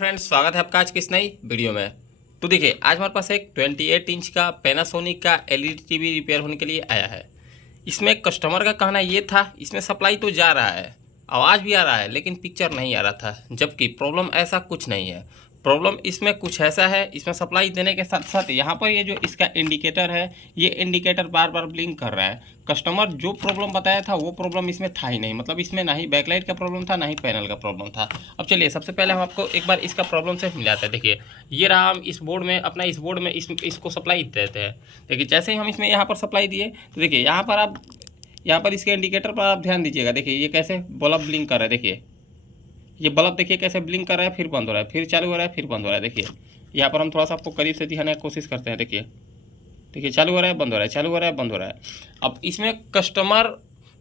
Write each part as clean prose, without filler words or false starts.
Friends, स्वागत है आपका आज की इस नई वीडियो में। तो देखिए, आज हमारे पास एक 28 इंच का पैनासोनिक का एलईडी टीवी रिपेयर होने के लिए आया है। इसमें कस्टमर का कहना ये था, इसमें सप्लाई तो जा रहा है, आवाज़ भी आ रहा है, लेकिन पिक्चर नहीं आ रहा था। जबकि प्रॉब्लम ऐसा कुछ नहीं है। प्रॉब्लम इसमें कुछ ऐसा है, इसमें सप्लाई देने के साथ साथ यहाँ पर ये जो इसका इंडिकेटर है, ये इंडिकेटर बार बार ब्लिंक कर रहा है। कस्टमर जो प्रॉब्लम बताया था वो प्रॉब्लम इसमें था ही नहीं। मतलब इसमें ना ही बैकलाइट का प्रॉब्लम था, ना ही पैनल का प्रॉब्लम था। अब चलिए, सबसे पहले हम आपको एक बार इसका प्रॉब्लम से मिलाते हैं। देखिए, ये रहा, हम इस बोर्ड में इसको सप्लाई देते हैं। देखिए, जैसे ही हम इसमें यहाँ पर सप्लाई दिए, तो देखिए यहाँ पर इसके इंडिकेटर पर आप ध्यान दीजिएगा। देखिए ये कैसे बल्ब ब्लिंक कर रहा है। देखिए ये बल्ब देखिए कैसे ब्लिंक कर रहा है, फिर बंद हो रहा है, फिर चालू हो रहा है, फिर बंद हो रहा है। देखिए यहाँ पर हम थोड़ा सा आपको करीब से दिखाने की कोशिश करते हैं। देखिए चालू हो रहा है, बंद हो रहा है, चालू हो रहा है, बंद हो रहा है। अब इसमें कस्टमर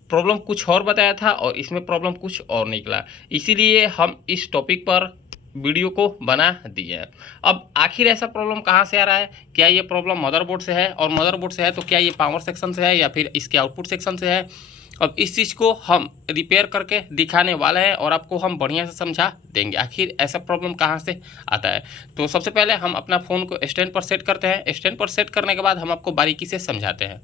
प्रॉब्लम कुछ और बताया था और इसमें प्रॉब्लम कुछ और निकला, इसीलिए हम इस टॉपिक पर वीडियो को बना दिए हैं। अब आखिर ऐसा प्रॉब्लम कहाँ से आ रहा है? क्या ये प्रॉब्लम मदरबोर्ड से है? और मदरबोर्ड से है तो क्या ये पावर सेक्शन से है या फिर इसके आउटपुट सेक्शन से है? अब इस चीज़ को हम रिपेयर करके दिखाने वाले हैं और आपको हम बढ़िया से समझा देंगे आखिर ऐसा प्रॉब्लम कहाँ से आता है। तो सबसे पहले हम अपना फ़ोन को स्टैंड पर सेट करते हैं। स्टैंड पर सेट करने के बाद हम आपको बारीकी से समझाते हैं।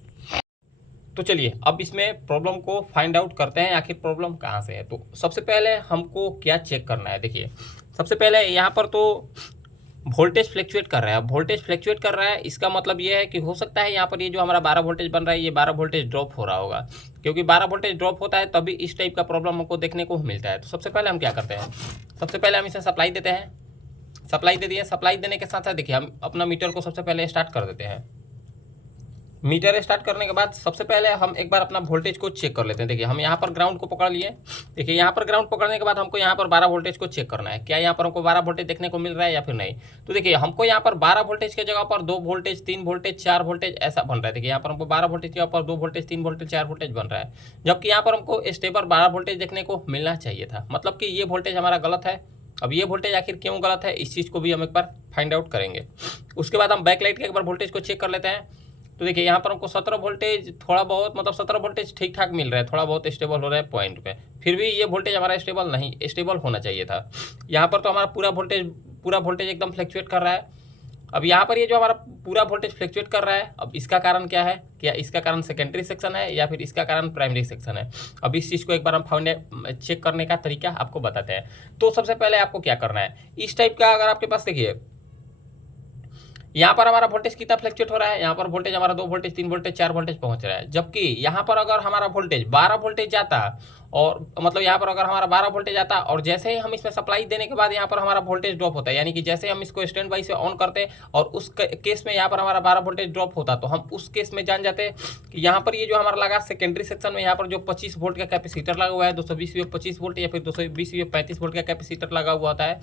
तो चलिए, अब इसमें प्रॉब्लम को फाइंड आउट करते हैं आखिर प्रॉब्लम कहाँ से है। तो सबसे पहले हमको क्या चेक करना है? देखिए, सबसे पहले यहाँ पर तो वोल्टेज फ्लैक्चुएट कर रहा है। अब वोल्टेज फ्लैक्चुएट कर रहा है, इसका मतलब ये है कि हो सकता है यहाँ पर ये जो हमारा 12 वोल्टेज बन रहा है, ये 12 वोल्टेज ड्रॉप हो रहा होगा। क्योंकि 12 वोल्टेज ड्रॉप होता है तभी इस टाइप का प्रॉब्लम हमको देखने को मिलता है। तो सबसे पहले हम क्या करते हैं, सबसे पहले हम इसे सप्लाई देते हैं। सप्लाई दे दिए। सप्लाई देने के साथ साथ देखिए, हम अपना मीटर को सबसे पहले स्टार्ट कर देते हैं। मीटर स्टार्ट करने के बाद सबसे पहले हम एक बार अपना वोल्टेज को चेक कर लेते हैं। देखिए, हम यहाँ पर ग्राउंड को पकड़ लिए। देखिए, यहाँ पर ग्राउंड पकड़ने के बाद हमको यहाँ पर 12 वोल्टेज को चेक करना है। क्या यहाँ पर हमको 12 वोल्टेज देखने को मिल रहा है या फिर नहीं? तो देखिए, हमको यहाँ पर 12 वोल्टेज के जगह पर 2 वोल्टेज, 3 वोल्टेज, 4 वोल्टेज ऐसा बन रहा है। देखिए, यहाँ पर हमको 12 वोल्टेज के ऊपर 2 वोल्टेज, 3 वोल्टेज, 4 वोल्टेज बन रहा है। जबकि यहाँ पर हमको स्टेबल 12 वोल्टेज देखने को मिलना चाहिए था। मतलब कि ये वोल्टेज हमारा गलत है। अब ये वोल्टेज आखिर क्यों गलत है, इस चीज़ को भी हम एक बार फाइंड आउट करेंगे। उसके बाद हम बैकलाइट के एक बार वोल्टेज को चेक कर लेते हैं। तो देखिए, यहाँ पर हमको 17 वोल्टेज थोड़ा बहुत, मतलब 17 वोल्टेज ठीक ठाक मिल रहा है, थोड़ा बहुत स्टेबल हो रहा है पॉइंट पे। फिर भी ये वोल्टेज हमारा स्टेबल होना चाहिए था। यहाँ पर तो हमारा पूरा वोल्टेज एकदम फ्लैक्चुएट कर रहा है। अब यहाँ पर ये जो हमारा पूरा वोल्टेज फ्लैक्चुएट कर रहा है, अब इसका कारण क्या है? क्या इसका कारण सेकेंडरी सेक्शन है या फिर इसका कारण प्राइमरी सेक्शन है? अब इस चीज़ को एक बार हम चेक करने का तरीका आपको बताते हैं। तो सबसे पहले आपको क्या करना है, इस टाइप का अगर आपके पास देखिए, यहाँ पर हमारा वोल्टेज कितना फ्लैक्चुएट हो रहा है, यहाँ पर वोल्टेज हमारा 2 वोल्टेज, 3 वोल्टेज, 4 वोल्टेज पहुंच रहा है। जबकि यहाँ पर अगर हमारा वोल्टेज 12 वोल्टेज जाता, और मतलब यहाँ पर अगर हमारा 12 वोल्टेज आता और जैसे ही हम इसमें सप्लाई देने के बाद यहाँ पर हमारा वोल्टेज ड्रॉप होता है, यानी कि जैसे हम इसको स्टैंड बाई से ऑन करते और उस केस में यहाँ पर हमारा 12 वोल्टेज ड्रॉप होता, तो हम उस केस में जान जाते कि यहाँ पर ये जो हमारा लगा सेकेंडरी सेक्शन में, यहाँ पर जो 25 वोल्ट का कैपेसिटर लगा हुआ है, 220 वी 25 वोल्ट या फिर 220 वी 35 वोल्ट का कैपेसिटर लगा हुआ होता है,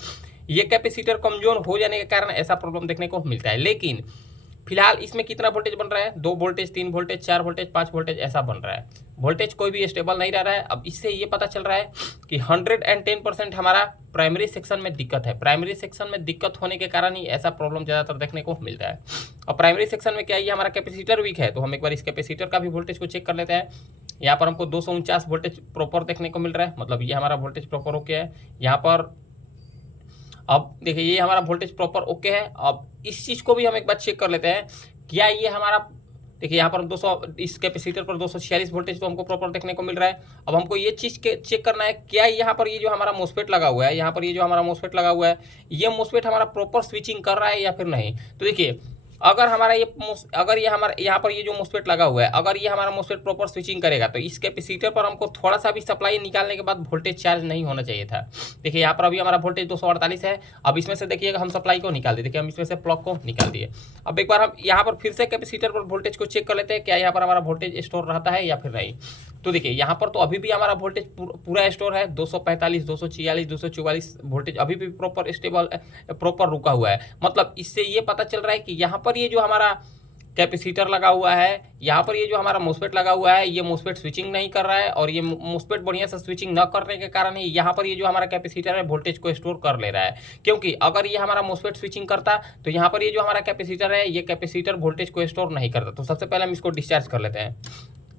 ये कैपेसिटर कमजोर हो जाने के कारण ऐसा प्रॉब्लम देखने को मिलता है। लेकिन फिलहाल इसमें कितना वोल्टेज बन रहा है? 2 वोल्टेज, 3 वोल्टेज, 4 वोल्टेज, 5 वोल्टेज ऐसा बन रहा है। वोल्टेज कोई भी स्टेबल नहीं रह रहा है। अब इससे ये पता चल रहा है कि 110% हमारा प्राइमरी सेक्शन में दिक्कत है। प्राइमरी सेक्शन में दिक्कत होने के कारण ही ऐसा प्रॉब्लम ज़्यादातर देखने को मिलता है। और प्राइमरी सेक्शन में क्या है, हमारा कैपेसिटर वीक है। तो हम एक बार इस कैपेसिटर का भी वोल्टेज को चेक कर लेते हैं। यहाँ पर हमको 249 वोल्टेज प्रॉपर देखने को मिल रहा है, मतलब ये हमारा वोल्टेज प्रॉपर ओके है। यहाँ पर अब देखिए, ये हमारा वोल्टेज प्रॉपर ओके है। अब इस चीज़ को भी हम एक बार चेक कर लेते हैं, क्या ये हमारा, देखिए यहाँ पर 200, इस कैपेसिटर पर 246 वोल्टेज तो हमको प्रॉपर देखने को मिल रहा है। अब हमको ये चीज़ के चेक करना है, क्या यहाँ पर ये जो हमारा मोस्फेट लगा हुआ है, यहाँ पर ये जो हमारा मोस्फेट लगा हुआ है, ये मोस्फेट हमारा प्रॉपर स्विचिंग कर रहा है या फिर नहीं। तो देखिए, अगर ये हमारा यहाँ पर ये जो मोस्फेट लगा हुआ है, अगर ये हमारा मोस्फेट प्रॉपर स्विचिंग करेगा तो इस कैपेसिटर पर हमको थोड़ा सा भी सप्लाई निकालने के बाद वोल्टेज चार्ज नहीं होना चाहिए था। देखिए, यहाँ पर अभी हमारा वोल्टेज 248 है। अब इसमें से देखिएगा, हम सप्लाई को निकाल दिए। देखिए, हम इसमें से प्लग को निकाल दिए। अब एक बार हम यहाँ पर फिर से कैपेसिटर पर वोल्टेज को चेक कर लेते हैं, क्या यहाँ पर हमारा वोल्टेज स्टोर रहता है या फिर नहीं। तो देखिए, यहाँ पर तो अभी भी हमारा वोल्टेज पूरा स्टोर है। 245, 246, 244 वोल्टेज अभी भी प्रॉपर स्टेबल, प्रॉपर रुका हुआ है। मतलब इससे ये पता चल रहा है कि यहाँ पर ये जो हमारा कैपेसिटर लगा हुआ है, यहाँ पर ये जो हमारा मोस्फेट लगा हुआ है, ये मोस्फेट स्विचिंग नहीं कर रहा है। और ये मोस्फेट बढ़िया से स्विचिंग न करने के कारण ही यहाँ पर ये जो हमारा कैपेसिटर है वोल्टेज को स्टोर कर ले रहा है। क्योंकि अगर ये हमारा मोस्फेट स्विचिंग करता तो यहाँ पर ये जो हमारा कैपेसिटर है, ये कैपेसिटर वोल्टेज को स्टोर नहीं करता। तो सबसे पहले हम इसको डिस्चार्ज कर लेते हैं।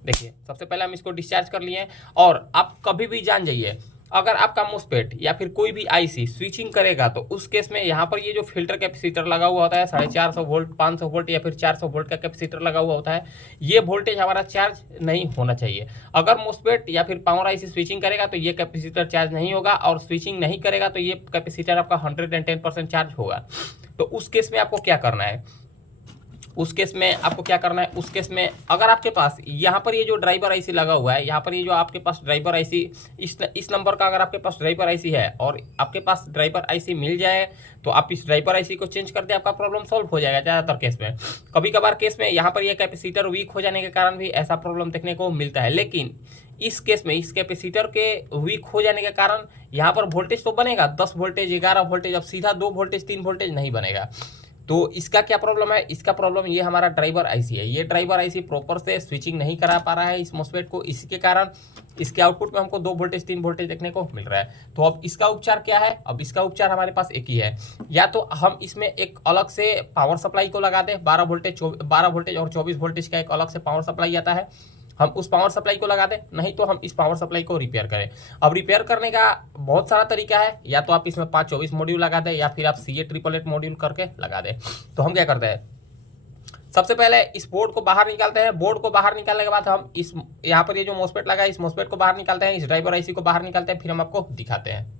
देखिए, सबसे पहले हम इसको डिस्चार्ज कर लिए। और आप कभी भी जान जाइए, अगर आपका मोस्फेट या फिर कोई भी आईसी स्विचिंग करेगा तो उस केस में यहाँ पर ये जो फिल्टर कैपेसिटर लगा हुआ होता है 450 वोल्ट, 500 वोल्ट या फिर 400 वोल्ट का कैपेसिटर लगा हुआ होता है, ये वोल्टेज हमारा चार्ज नहीं होना चाहिए। अगर मोस्फेट या फिर पावर आईसी स्विचिंग करेगा तो ये कैपेसिटर चार्ज नहीं होगा, और स्विचिंग नहीं करेगा तो ये कैपेसिटर आपका 110% चार्ज होगा। तो उस केस में आपको क्या करना है, उस केस में आपको क्या करना है, उस केस में अगर आपके पास यहाँ पर ये जो ड्राइवर आईसी लगा हुआ है, यहाँ पर ये जो आपके पास ड्राइवर आईसी इस नंबर का अगर आपके पास ड्राइवर आईसी है और आपके पास ड्राइवर आईसी मिल जाए तो आप इस ड्राइवर आईसी को चेंज कर दे, आपका प्रॉब्लम सॉल्व हो जाएगा। ज़्यादातर केस में, कभी कभार केस में यहाँ पर ये कैपेसिटर वीक हो जाने के कारण भी ऐसा प्रॉब्लम देखने को मिलता है, लेकिन इस केस में इस कैपेसिटर के वीक हो जाने के कारण यहाँ पर वोल्टेज तो बनेगा 10 वोल्टेज, 11 वोल्टेज, अब सीधा 2 वोल्टेज 3 वोल्टेज नहीं बनेगा। तो इसका क्या प्रॉब्लम है, इसका प्रॉब्लम ये हमारा ड्राइवर आईसी है। ये ड्राइवर आईसी प्रॉपर से स्विचिंग नहीं करा पा रहा है इस मोस्फेट को, इसी के कारण इसके आउटपुट में हमको 2 वोल्टेज 3 वोल्टेज देखने को मिल रहा है। तो अब इसका उपचार क्या है, अब इसका उपचार हमारे पास एक ही है, या तो हम इसमें एक अलग से पावर सप्लाई को लगा दें, 12 वोल्टेज और 24 वोल्टेज का एक अलग से पावर सप्लाई आता है, हम उस पावर सप्लाई को लगा दें, नहीं तो हम इस पावर सप्लाई को रिपेयर करें। अब रिपेयर करने का बहुत सारा तरीका है, या तो आप इसमें 524 मॉड्यूल लगा दें या फिर आप CA888 मॉड्यूल करके लगा दें। तो हम क्या करते हैं, सबसे पहले इस बोर्ड को बाहर निकालते हैं। बोर्ड को बाहर निकालने के बाद हम इस यहाँ पर ये जो मोस्फेट लगा है इस मोस्फेट को बाहर निकालते हैं, इस ड्राइवर आईसी को बाहर निकालते हैं, फिर हम आपको दिखाते हैं।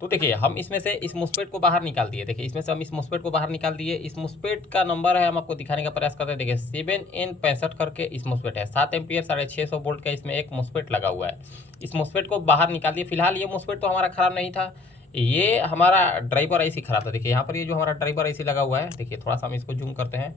तो देखिए हम इसमें से इस मोस्फेट को बाहर निकाल दिए, देखिए इसमें से हम इस मोस्फेट को बाहर निकाल दिए। इस मोस्फेट का नंबर है, हम आपको दिखाने का प्रयास करते हैं, देखिए 7N65 करके इस मोस्फेट है, 7 एम्पियर 650 वोल्ट का इसमें एक मोस्फेट लगा हुआ है। इस मोस्फेट को बाहर निकाल दिए। फिलहाल ये मोस्फेट तो हमारा खराब नहीं था, ये हमारा ड्राइवर आईसी खराब था। देखिए यहाँ पर ये जो हमारा ड्राइवर आईसी लगा हुआ है, देखिए थोड़ा सा हम इसको जूम करते हैं।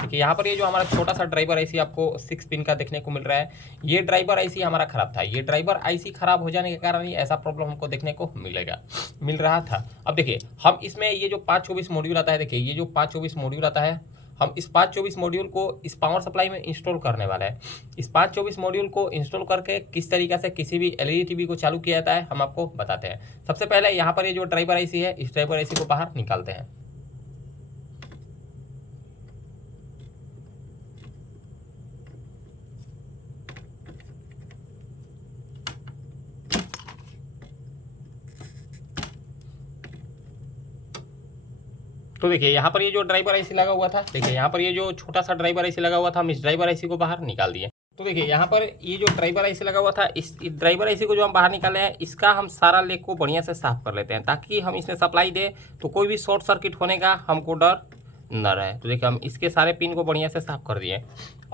देखिए यहाँ पर ये जो हमारा छोटा सा ड्राइवर आईसी आपको 6 पिन का देखने को मिल रहा है, ये ड्राइवर आईसी हमारा खराब था। ये ड्राइवर आईसी खराब हो जाने के कारण ही ऐसा प्रॉब्लम हमको देखने को मिल रहा था। अब देखिए हम इसमें ये जो 524 मॉड्यूल आता है, देखिए ये जो 524 मॉड्यूल आता है, हम इस 524 मॉड्यूल को इस पावर सप्लाई में इंस्टॉल करने वाला है। इस 524 मॉड्यूल को इंस्टॉल करके किस तरीके से किसी भी एलईडी टीवी को चालू किया जाता है हम आपको बताते हैं। सबसे पहले यहाँ पर ये जो ड्राइवर आईसी है इस ड्राइवर आईसी को बाहर निकालते हैं। तो देखिए यहाँ पर ये जो ड्राइवर आईसी लगा हुआ था, देखिए यहाँ पर ये जो छोटा सा ड्राइवर आईसी लगा हुआ था, हम इस ड्राइवर आईसी को बाहर निकाल दिए। तो देखिए यहाँ पर ये जो ड्राइवर आईसी लगा हुआ था, इस ड्राइवर आईसी को जो हम बाहर निकाले हैं, इसका हम सारा लेग को बढ़िया से साफ कर लेते हैं, ताकि हम इसमें सप्लाई दें तो कोई भी शॉर्ट सर्किट होने का हमको डर न रहे। तो देखिए हम इसके सारे पिन को बढ़िया से साफ कर दिए।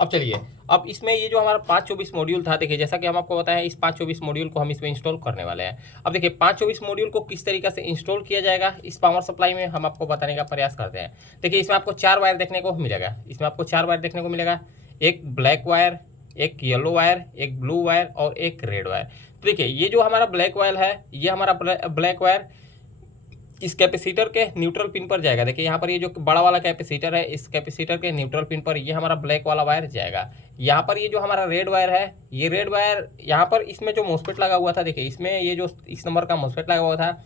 अब चलिए, अब इसमें ये जो हमारा 524 मॉड्यूल था, देखिए जैसा कि हम आपको बताया इस 524 मॉड्यूल को हम इसमें इंस्टॉल करने वाले हैं। अब देखिए 524 मॉड्यूल को किस तरीके से इंस्टॉल किया जाएगा इस पावर सप्लाई में हम आपको बताने का प्रयास करते हैं। देखिए इसमें आपको 4 वायर देखने को मिलेगा, इसमें आपको 4 वायर देखने को मिलेगा, एक ब्लैक वायर, एक येलो वायर, एक ब्लू वायर और एक रेड वायर। तो देखिए ये जो हमारा ब्लैक वायर है, ये हमारा ब्लैक वायर इस कैपेसिटर के न्यूट्रल पिन पर जाएगा। देखिए यहाँ पर ये जो बड़ा वाला कैपेसिटर है, इस कैपेसिटर के न्यूट्रल पिन पर ये हमारा ब्लैक वाला वायर जाएगा। यहाँ पर ये जो हमारा रेड वायर है, ये रेड वायर यहाँ पर इसमें जो मोस्फेट लगा हुआ था, देखिए इसमें ये जो इस नंबर का मोस्फेट लगा हुआ था,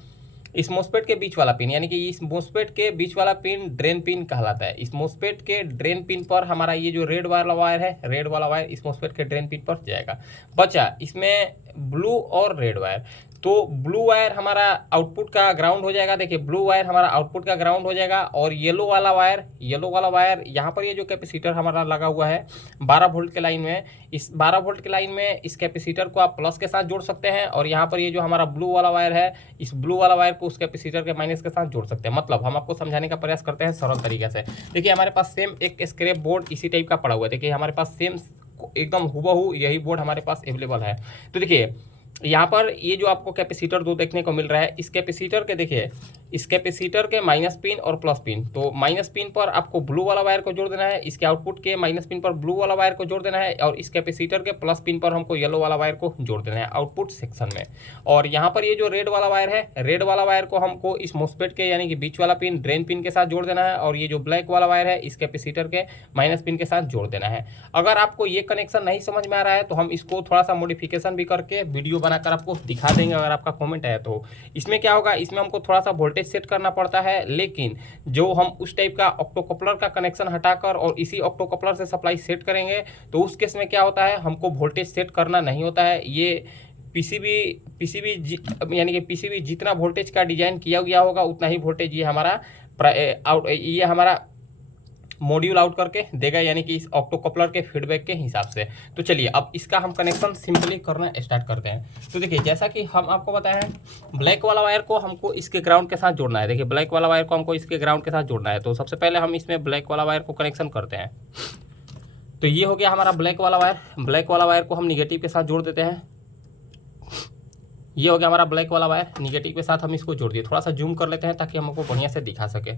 इस मोस्फेट के बीच वाला पिन, यानी कि इस मोस्फेट के बीच वाला पिन ड्रेन पिन कहलाता है। इस मोस्फेट के ड्रेन पिन पर हमारा ये जो रेड वाला वायर है, रेड वाला वायर इस मोस्फेट के ड्रेन पिन पर जाएगा। बचा इसमें ब्लू और रेड वायर। तो ब्लू वायर हमारा आउटपुट का ग्राउंड हो जाएगा, देखिए ब्लू वायर हमारा आउटपुट का ग्राउंड हो जाएगा। और येलो वाला वायर यहाँ पर ये जो कैपेसिटर हमारा लगा हुआ है 12 वोल्ट के लाइन में, इस 12 वोल्ट के लाइन में इस कैपेसिटर को आप प्लस के साथ जोड़ सकते हैं। और यहाँ पर ये जो हमारा ब्लू वाला वायर है, इस ब्लू वाला वायर को उस कैपेसिटर के माइनस के साथ जोड़ सकते हैं। मतलब हम आपको समझाने का प्रयास करते हैं सरल तरीके से। देखिए हमारे पास सेम एक स्क्रैप बोर्ड इसी टाइप का पड़ा हुआ है, देखिए हमारे पास सेम एकदम हुबहू यही बोर्ड हमारे पास अवेलेबल है। तो देखिए यहाँ पर ये जो आपको कैपेसिटर 2 देखने को मिल रहा है, इस कैपेसिटर के देखिए इस कैपेसिटर के माइनस पिन और प्लस पिन, तो माइनस पिन पर आपको ब्लू वाला वायर को जोड़ देना है, इसके आउटपुट के माइनस पिन पर ब्लू वाला वायर को जोड़ देना है, और इस कैपेसिटर के प्लस पिन पर हमको येलो वाला वायर को जोड़ देना है आउटपुट सेक्शन में। और यहाँ पर ये जो रेड वाला वायर है, रेड वाला वायर को हमको इस मोस्फेट के यानी कि बीच वाला पिन ड्रेन पिन के साथ जोड़ देना है, और ये जो ब्लैक वाला वायर है इस कैपेसिटर के माइनस पिन के साथ जोड़ देना है। अगर आपको ये कनेक्शन नहीं समझ में आ रहा है तो हम इसको थोड़ा सा मॉडिफिकेशन भी करके वीडियो बनाकर आपको दिखा देंगे, अगर आपका कमेंट आया तो। इसमें क्या होगा, इसमें हमको थोड़ा सा वोल्टेज सेट करना पड़ता है, लेकिन जो हम उस टाइप का ऑक्टोकपलर का कनेक्शन हटाकर और इसी ऑक्टोकपलर से सप्लाई सेट करेंगे तो उस केस में क्या होता है, हमको वोल्टेज सेट करना नहीं होता है। ये पीसीबी यानी कि पीसीबी जितना वोल्टेज का डिजाइन किया गया होगा उतना ही वोल्टेज ये हमारा मॉड्यूल आउट करके देगा, यानी कि इस ऑप्टोकपलर के फीडबैक के हिसाब से। तो चलिए अब इसका हम कनेक्शन सिंपली करना स्टार्ट करते हैं। तो देखिए जैसा कि हम आपको बताए हैं, ब्लैक वाला वायर को हमको इसके ग्राउंड के साथ जोड़ना है। देखिए ब्लैक वाला वायर को हमको इसके ग्राउंड के साथ जोड़ना है। तो सबसे पहले हम इसमें ब्लैक वाला वायर को कनेक्शन करते हैं। तो ये हो गया हमारा ब्लैक वाला वायर। ब्लैक वाला वायर को हम निगेटिव के साथ जोड़ देते हैं। ये हो गया हमारा ब्लैक वाला वायर, निगेटिव के साथ हम इसको जोड़ दिए। थोड़ा सा जूम कर लेते हैं ताकि हमको बढ़िया से दिखा सके।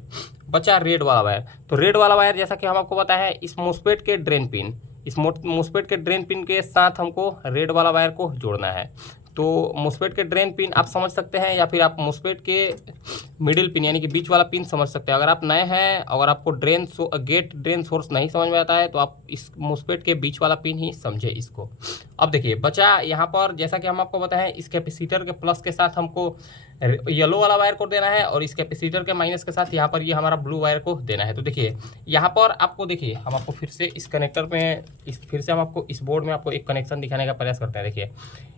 बचा रेड वाला वायर। तो रेड वाला वायर जैसा कि हम आपको बताया है, इस मोस्फेट के ड्रेन पिन, इस मोस्फेट के ड्रेन पिन के साथ हमको रेड वाला वायर को जोड़ना है। तो मोस्फेट के ड्रेन पिन आप समझ सकते हैं, या फिर आप मोस्फेट के मिडिल पिन यानी कि बीच वाला पिन समझ सकते हैं। अगर आप नए हैं, अगर आपको गेट ड्रेन सोर्स नहीं समझ में आता है, तो आप इस मोस्फेट के बीच वाला पिन ही समझे इसको। अब देखिए बचा यहाँ पर, जैसा कि हम आपको बताएं, इस कैपेसिटर के प्लस के साथ हमको येलो वाला वायर को देना है, और इस कैपेसिटर के माइनस के साथ यहाँ पर ये हमारा ब्लू वायर को देना है। तो देखिए यहाँ पर आपको, देखिए हम आपको फिर से इस कनेक्टर में फिर से हम आपको इस बोर्ड में आपको एक कनेक्शन दिखाने का प्रयास करते हैं। देखिए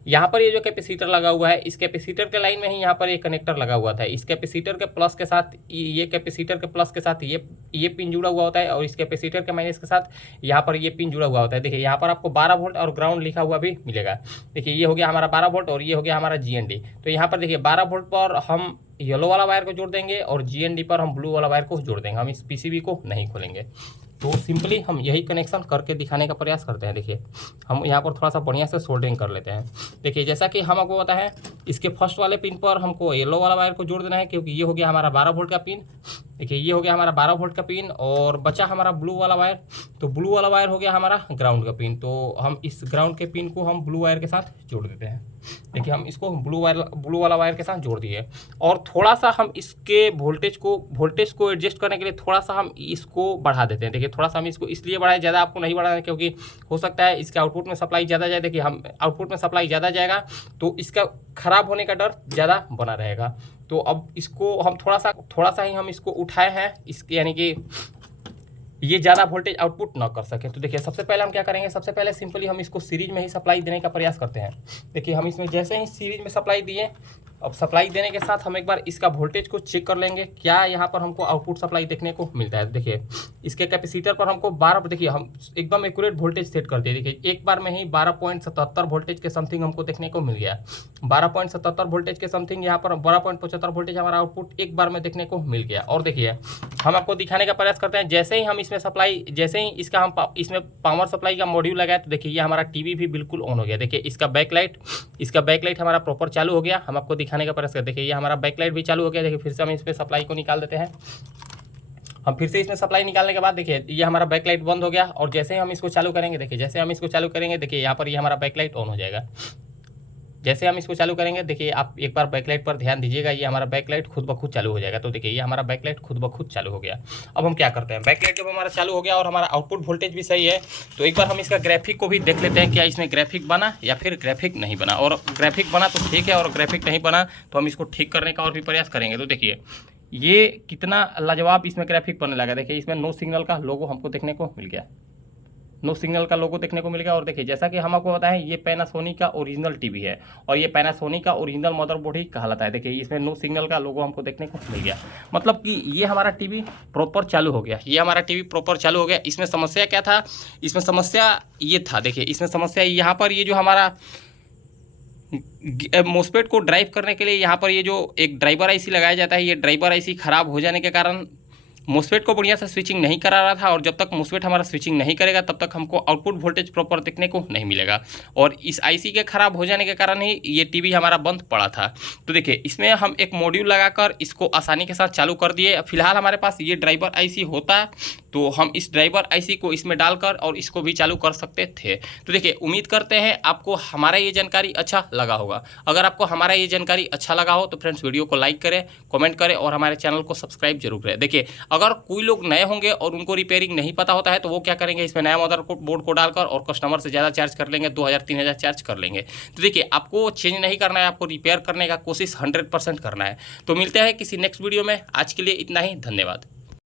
यहाँ पर ये जो कैपेसिटर लगा हुआ है, इस कैपेसिटर के लाइन में ही यहाँ पर एक कनेक्टर लगा हुआ था। इस कैपेसिटर के प्लस के साथ ये कैपेसिटर के प्लस के साथ ये पिन जुड़ा हुआ होता है, और इस कैपेसिटर के माइनस के साथ यहाँ पर ये पिन जुड़ा हुआ होता है। देखिए यहाँ पर आपको 12 वोल्ट और ग्राउंड लिखा हुआ भी मिलेगा। देखिए ये हो गया हमारा 12 वोल्ट और ये हो गया हमारा GND। तो यहाँ पर देखिए 12 वोल्ट पर हम येलो वाला वायर को जोड़ देंगे और GND पर हम ब्लू वाला वायर को जोड़ देंगे। हम इस PCB को नहीं खोलेंगे। तो सिंपली हम यही कनेक्शन करके दिखाने का प्रयास करते हैं। देखिए हम यहाँ पर थोड़ा सा बढ़िया से सोल्डरिंग कर लेते हैं। देखिए जैसा कि हम आपको पता है, इसके फर्स्ट वाले पिन पर हमको येलो वाला वायर को जोड़ देना है, क्योंकि ये हो गया हमारा 12 वोल्ट का पिन। देखिए ये हो गया हमारा 12 वोल्ट का पिन, और बचा हमारा ब्लू वाला वायर। तो ब्लू वाला वायर हो गया हमारा ग्राउंड का पिन। तो हम इस ग्राउंड के पिन को हम ब्लू वायर के साथ जोड़ देते हैं। देखिए हम इसको ब्लू वाला वायर के साथ जोड़ दिए, और थोड़ा सा हम इसके वोल्टेज को एडजस्ट करने के लिए थोड़ा सा हम इसको बढ़ा देते हैं। देखिए थोड़ा सा हम इसको इसलिए बढ़ाए, ज़्यादा आपको नहीं बढ़ाना है, क्योंकि हो सकता है इसके आउटपुट में सप्लाई ज़्यादा जाए। देखिए हम आउटपुट में सप्लाई ज़्यादा जाएगा तो इसका खराब होने का डर ज़्यादा बना रहेगा। तो अब इसको हम थोड़ा सा ही हम इसको उठाए हैं, इसके यानी कि ये ज़्यादा वोल्टेज आउटपुट ना कर सके। तो देखिए सबसे पहले हम क्या करेंगे, सबसे पहले सिंपली हम इसको सीरीज में ही सप्लाई देने का प्रयास करते हैं। देखिए हम इसमें जैसे ही सीरीज में सप्लाई दिए, अब सप्लाई देने के साथ हम एक बार इसका वोल्टेज को चेक कर लेंगे, क्या यहाँ पर हमको आउटपुट सप्लाई देखने को मिलता है। देखिए इसके कैपेसिटर पर हमको 12, देखिए हम एकदम एक्यूरेट वोल्टेज सेट कर दिए। देखिए एक बार में ही 12.77 वोल्टेज के समथिंग हमको देखने को मिल गया। 12.77 वोल्टेज के समथिंग यहाँ पर 12.75 वोल्टेज हमारा आउटपुट एक बार में देखने को मिल गया। और देखिए हम आपको दिखाने का प्रयास करते हैं, जैसे ही हम जैसे ही इसमें पावर सप्लाई का मॉड्यूल लगाए, तो देखिए ये हमारा टीवी भी बिल्कुल ऑन हो गया। देखिए इसका बैकलाइट हमारा प्रॉपर चालू हो गया। हम आपको दिखाने का प्रयास करते हैं। देखिए ये हमारा बैकलाइट भी चालू हो गया। देखिए फिर से हम इसमें सप्लाई को निकाल देते हैं। हम फिर से इसमें सप्लाई निकालने के बाद देखिए ये हमारा बैकलाइट बंद हो गया, और जैसे ही हम इसको चालू करेंगे, देखिए जैसे हम इसको चालू करेंगे, देखिए यहाँ पर ये हमारा बैकलाइट ऑन हो जाएगा। जैसे हम इसको चालू करेंगे, देखिए आप एक बार बैकलाइट पर ध्यान दीजिएगा, ये हमारा बैकलाइट खुद ब खुद चालू हो जाएगा। तो देखिए ये हमारा बैकलाइट खुद ब खुद चालू हो गया। अब हम क्या करते हैं, बैकलाइट जब हमारा चालू हो गया और हमारा आउटपुट वोल्टेज भी सही है, तो एक बार हम इसका ग्राफिक को भी देख लेते हैं, क्या इसमें ग्राफिक बना या फिर ग्राफिक नहीं बना। और ग्राफिक बना तो ठीक है, और ग्राफिक नहीं बना तो हम इसको ठीक करने का और भी प्रयास करेंगे। तो देखिए ये कितना लाजवाब इसमें ग्राफिक बनने लगा। देखिए इसमें नो सिग्नल का लोगो हमको देखने को मिल गया, नो सिग्नल का लोगो देखने को मिलेगा। और देखिए जैसा कि हम आपको बताएं, ये पैनासोनिक का ओरिजिनल टीवी है, और ये पैनासोनिक का ओरिजिनल मदरबोर्ड ही कहलाता है। देखिए इसमें नो सिग्नल का लोगो हमको देखने को मिल गया, मतलब कि ये हमारा टीवी प्रॉपर चालू हो गया। ये हमारा टीवी प्रॉपर चालू हो गया। इसमें समस्या क्या था, इसमें समस्या ये था, देखिए इसमें समस्या यहाँ पर ये जो हमारा मोस्फेट को ड्राइव करने के लिए यहाँ पर ये जो एक ड्राइवर आईसी लगाया जाता है, ये ड्राइवर आईसी खराब हो जाने के कारण मोस्फेट को बढ़िया से स्विचिंग नहीं करा रहा था। और जब तक मोस्फेट हमारा स्विचिंग नहीं करेगा तब तक हमको आउटपुट वोल्टेज प्रॉपर देखने को नहीं मिलेगा। और इस आईसी के खराब हो जाने के कारण ही ये टीवी हमारा बंद पड़ा था। तो देखिए इसमें हम एक मॉड्यूल लगाकर इसको आसानी के साथ चालू कर दिए। फिलहाल हमारे पास ये ड्राइवर आईसी होता तो हम इस ड्राइवर आईसी को इसमें डालकर और इसको भी चालू कर सकते थे। तो देखिए उम्मीद करते हैं आपको हमारा ये जानकारी अच्छा लगा होगा। अगर आपको हमारा ये जानकारी अच्छा लगा हो तो फ्रेंड्स वीडियो को लाइक करें, कमेंट करें और हमारे चैनल को सब्सक्राइब जरूर करें। देखिए अगर कोई लोग नए होंगे और उनको रिपेयरिंग नहीं पता होता है तो वो क्या करेंगे, इसमें नया मदरबोर्ड को डालकर और कस्टमर से ज़्यादा चार्ज कर लेंगे, 2000-3000 चार्ज कर लेंगे। तो देखिए आपको चेंज नहीं करना है, आपको रिपेयर करने का कोशिश 100% करना है। तो मिलते हैं किसी नेक्स्ट वीडियो में। आज के लिए इतना ही, धन्यवाद।